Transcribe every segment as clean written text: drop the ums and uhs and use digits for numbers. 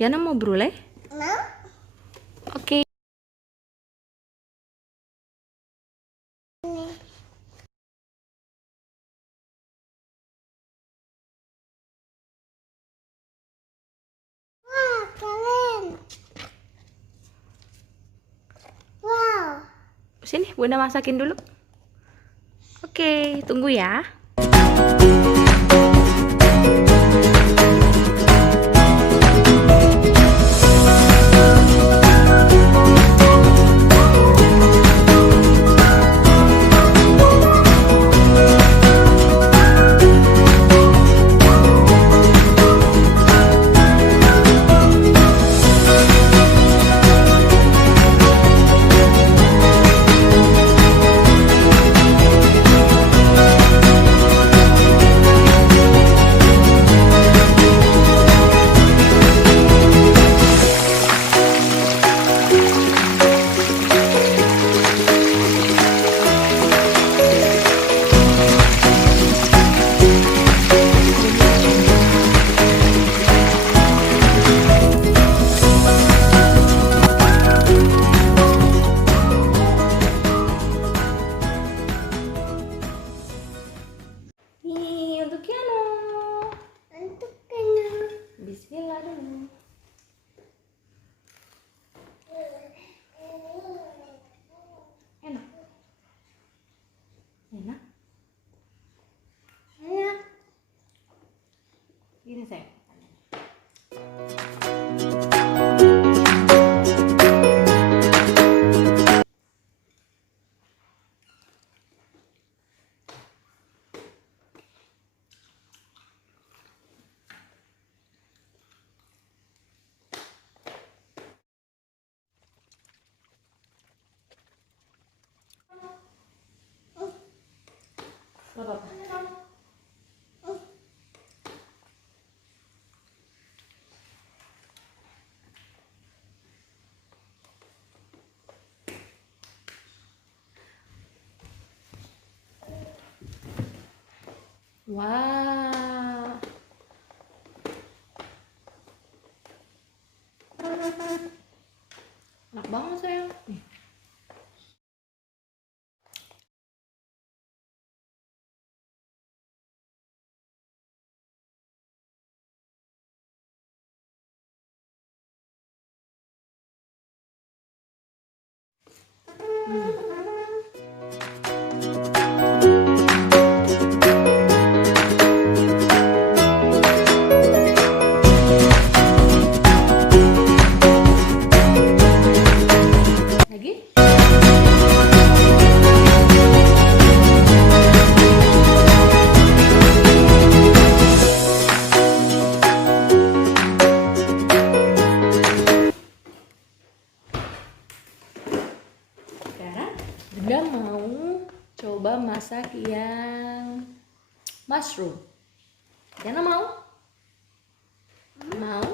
Kiana mau brule? Mau? Oke. Wah, keren. Wow. Sini, Bunda masakin dulu. Oke, tunggu ya. Nih, untuk Kiana. Untuk kena. Bismillah dulu. Enak. Enak. Enak. Gini sayang. Apa? Wah. Enak banget sayang. Nih. Lagi? Sekarang Bunda mau coba masak yang mushroom. Kiana mau? Mau?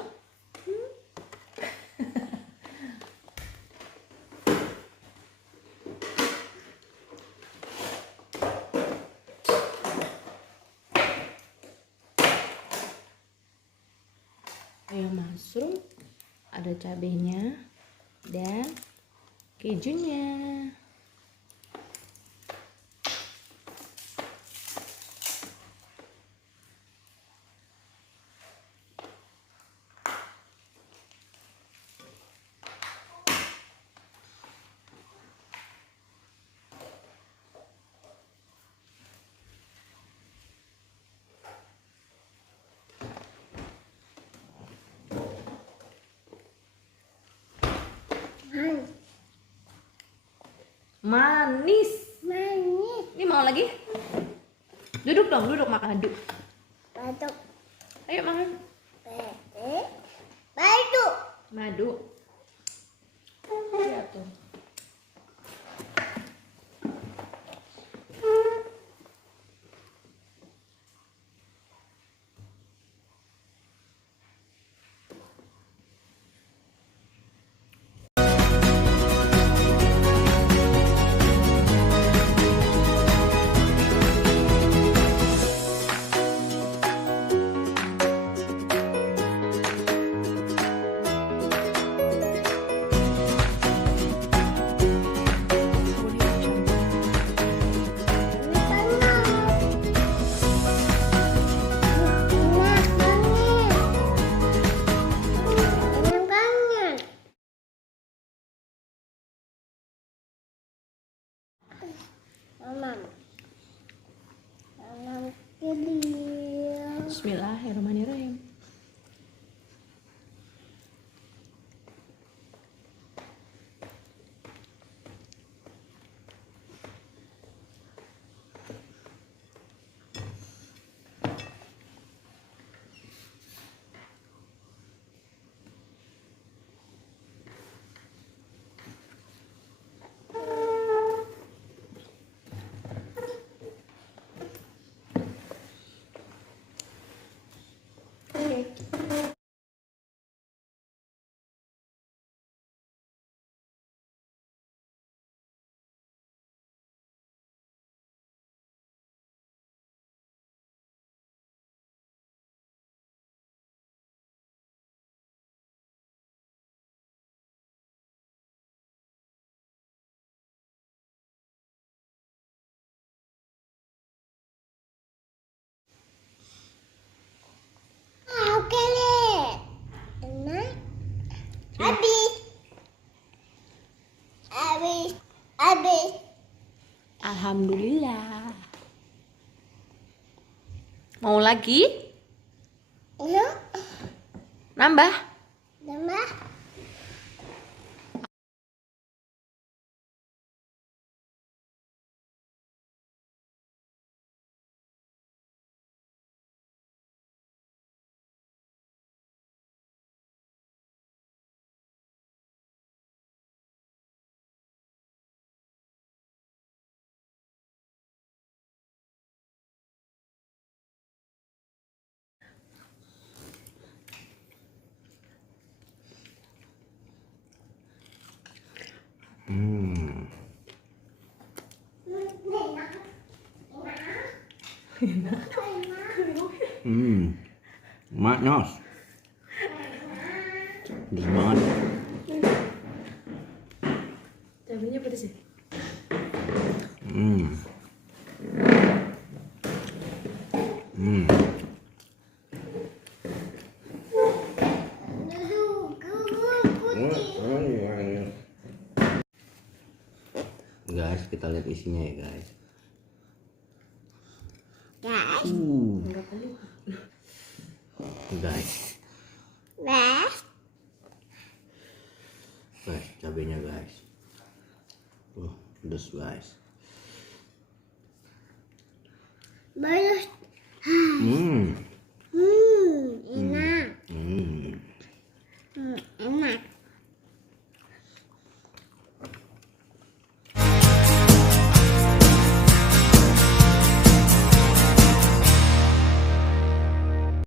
Yang mushroom ada cabenya dan kejunya. Manis. Manis. Ini mau lagi? Duduk dong, duduk makan. Duduk. Batuk. Ayo makan. Batuk. Madu. Lihat tuh. Bismillahirrahmanirrahim. Oke deh. Enak. Habis. Habis. Habis. Alhamdulillah. Mau lagi? Yuk. Nambah? Nambah. Manos. Pedes banget. Cabenya pedes ya? Guys, kita lihat isinya ya guys. Guys. Guys. Guys. Guys, cabenya guys. Pedes guys. Bagus